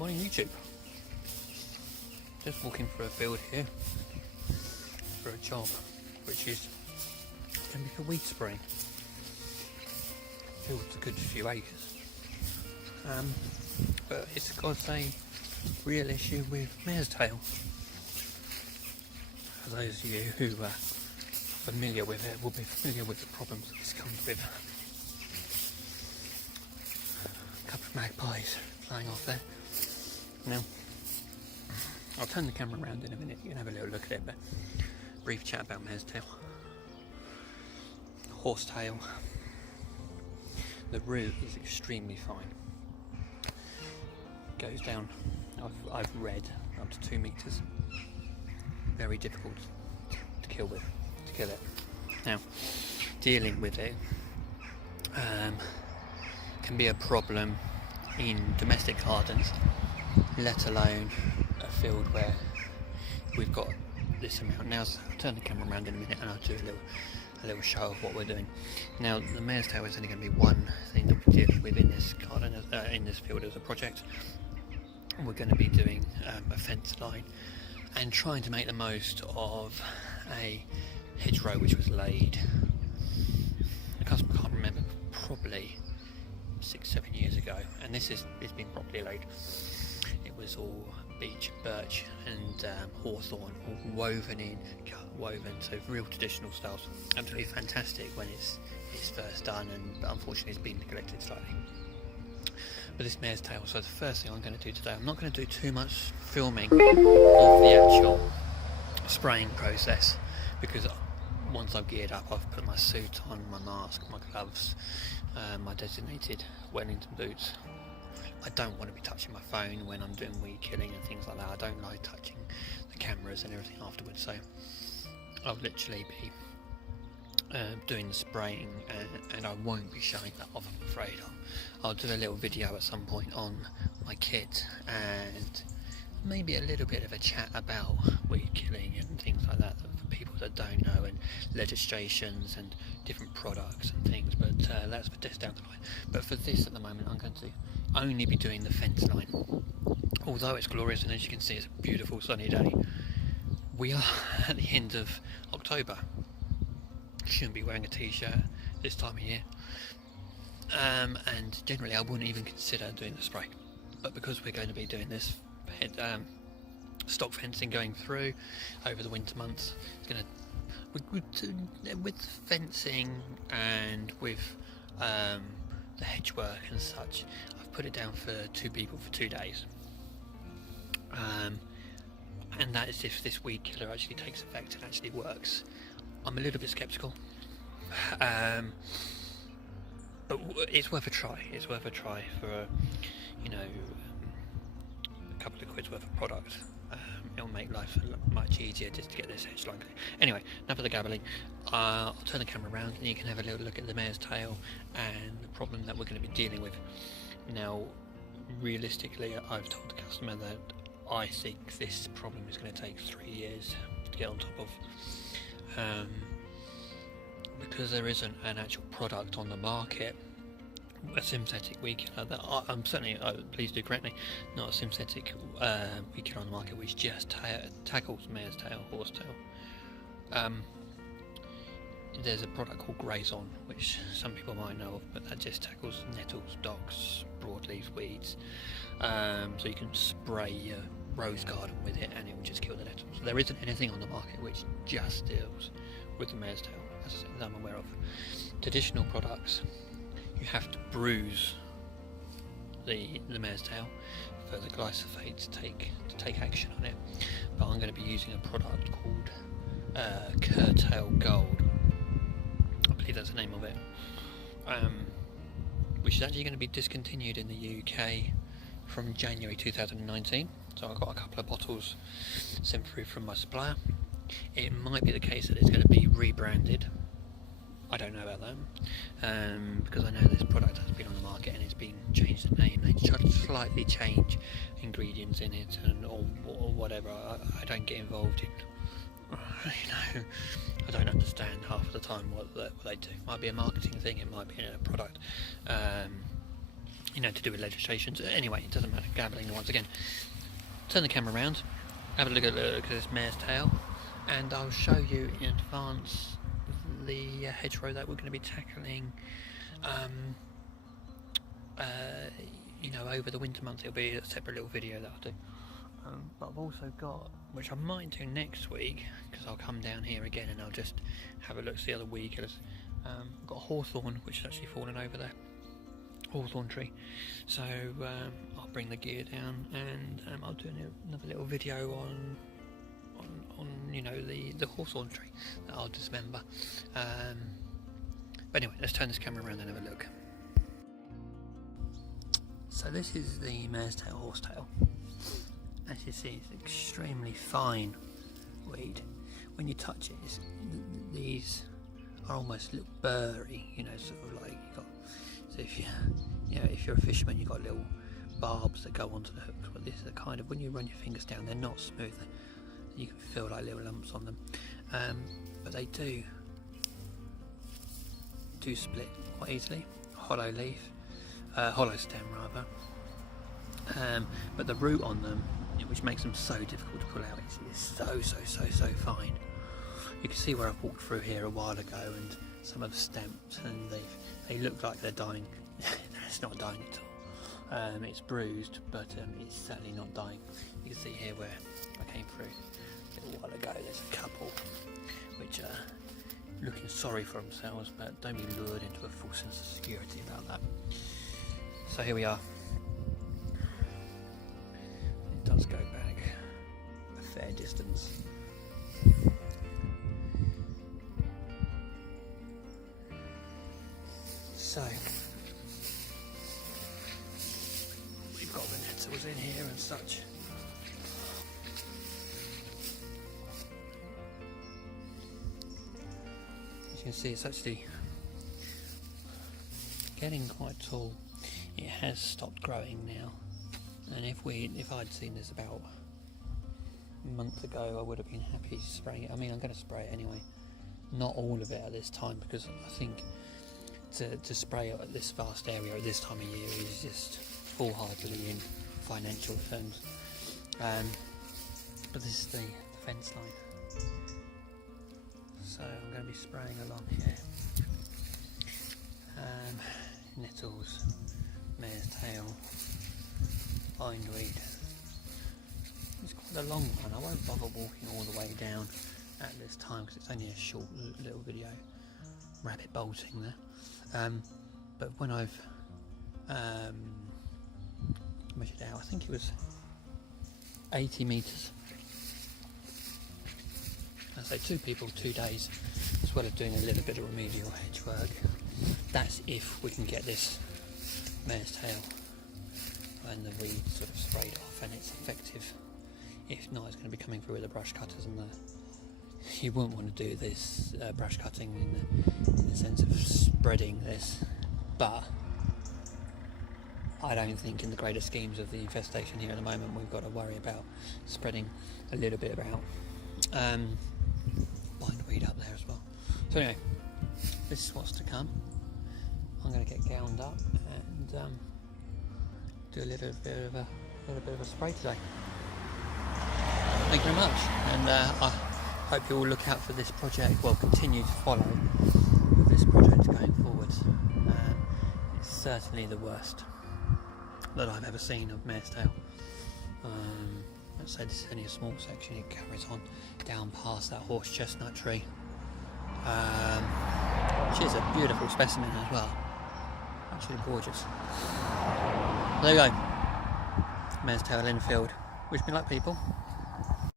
Morning YouTube. Just walking through a field here for a job which is going to be for weed spraying. Field's a good few acres. But it's got a real issue with mare's tail. For those of you who are familiar with it will be familiar with the problems that this comes with. A couple of magpies flying off there. Now, I'll turn the camera around in a minute, you can have a little look at it, but brief chat about mare's tail. Horsetail. The root is extremely fine. Goes down, I've read, up to 2 meters. Very difficult to kill it. Now, dealing with it can be a problem in domestic gardens, let alone a field where we've got this amount. Now, I'll turn the camera around in a minute and I'll do a little show of what we're doing. Now, the mare's tail is only going to be one thing that we're dealing with in this garden, in this field as a project. We're going to be doing a fence line and trying to make the most of a hedgerow which was laid. The customer can't remember, probably 6-7 years ago, and it's been properly laid. It was all beech, birch and hawthorn, all woven, so real traditional styles. Absolutely fantastic when it's first done, and unfortunately it's been neglected slightly. But this mare's tail, so the first thing I'm going to do today, I'm not going to do too much filming of the actual spraying process, because once I've geared up, I've put my suit on, my mask, my gloves, my designated Wellington boots. I don't want to be touching my phone when I'm doing weed killing and things like that. I don't like touching the cameras and everything afterwards, so I'll literally be doing the spraying, and I won't be showing that off, I'm afraid. I'll do a little video at some point on my kit and maybe a little bit of a chat about weed killing and things like that for people that don't know, and legislations and different products and things, but that's for just down the line. But for this at the moment, I'm going to only be doing the fence line. Although it's glorious, and as you can see, it's a beautiful sunny day. We are at the end of October. Shouldn't be wearing a t-shirt this time of year, and generally I wouldn't even consider doing the spray, but because we're going to be doing this stock fencing going through over the winter months, it's going to, with fencing and with the hedge work and such, I've put it down for 2 people for 2 days, and that is if this weed killer actually takes effect and actually works. I'm a little bit sceptical, but it's worth a try. It's worth a try for a couple of quid's worth of product. It'll make life much easier just to get this hedge line clear. Anyway, enough of the gabbling. I'll turn the camera around and you can have a little look at the mare's tail and the problem that we're going to be dealing with. Now, realistically, I've told the customer that I think this problem is going to take 3 years to get on top of. Because there isn't an actual product on the market, a synthetic weed killer that I'm certainly, please do correct me, not a synthetic weed killer on the market which just tackles mare's tail, horsetail. There's a product called Grazon, which some people might know of, but that just tackles nettles, docks, broadleaf weeds. So you can spray your rose garden with it and it will just kill the nettles. There isn't anything on the market which just deals with the mare's tail, as I said, that I'm aware of. Traditional products, you have to bruise the mare's tail for the glyphosate to take action on it. But I'm going to be using a product called Curtail Gold. I believe that's the name of it, which is actually going to be discontinued in the UK from January 2019. So I've got a couple of bottles sent through from my supplier. It might be the case that it's going to be rebranded. I don't know about that, because I know this product has been on the market and it's been changed the name. They try to slightly change ingredients in it or whatever. I don't get involved in. I don't understand half of the time what they do. It might be a marketing thing, it might be a product. to do with legislations. Anyway, it doesn't matter, gabbling once again. Turn the camera around, have a look at this mare's tail, and I'll show you in advance the hedgerow that we're going to be tackling over the winter months. It'll be a separate little video that I'll do. But I've also got, which I might do next week, because I'll come down here again and I'll just have a look the other week. I've got a hawthorn which has actually fallen over there, hawthorn tree. So I'll bring the gear down and I'll do another little video on the hawthorn tree that I'll dismember. But anyway, let's turn this camera around and have a look. So this is the mare's tail, horsetail. As you see, it's extremely fine weed. When you touch it, these are almost a little burry, sort of like you got. So if you're a fisherman, you've got little barbs that go onto the hooks. But this is the kind of, when you run your fingers down, they're not smooth. You can feel like little lumps on them, but they do split quite easily. Hollow stem rather. But the root on them, which makes them so difficult to pull out, is so fine. You can see where I've walked through here a while ago, and some of the stems, and they look like they're dying. It's not dying at all. It's bruised, but it's certainly not dying. You can see here where I came through a little while ago. There's a couple which are looking sorry for themselves, but don't be lured into a false sense of security about that. So here we are. It does go back a fair distance. So we've got the nettles in here and such. As you can see, it's actually getting quite tall. It has stopped growing now, and if I'd seen this about a month ago, I would have been happy spraying it. I mean, I'm going to spray it anyway, not all of it at this time, because I think to spray it at this vast area at this time of year is just foolhardy in financial terms. But this is the fence line, so I'm going to be spraying along here. Nettles, mare's tail, bindweed. It's quite a long one. I won't bother walking all the way down at this time because it's only a short little video. Rabbit bolting there. But when I've measured out, I think it was 80 metres. I say 2 people, 2 days, as well as doing a little bit of remedial hedge work. That's if we can get this mare's tail and the weeds sort of sprayed off and it's effective. If not, it's going to be coming through with the brush cutters, and you wouldn't want to do this brush cutting in the sense of spreading this, but I don't think in the greater schemes of the infestation here at the moment we've got to worry about spreading a little bit about bindweed up there as well. So anyway, this is what's to come. I'm going to get gowned up and do a little bit of a spray today. Thank you very much, and I hope you all look out for this project. Well, continue to follow this project going forwards. It's certainly the worst that I've ever seen of mare's tail. Let's say this is only a small section. It carries on down past that horse chestnut tree. Which is a beautiful specimen as well. Absolutely gorgeous. There you go. Mare's tail infield. Wish me luck, people.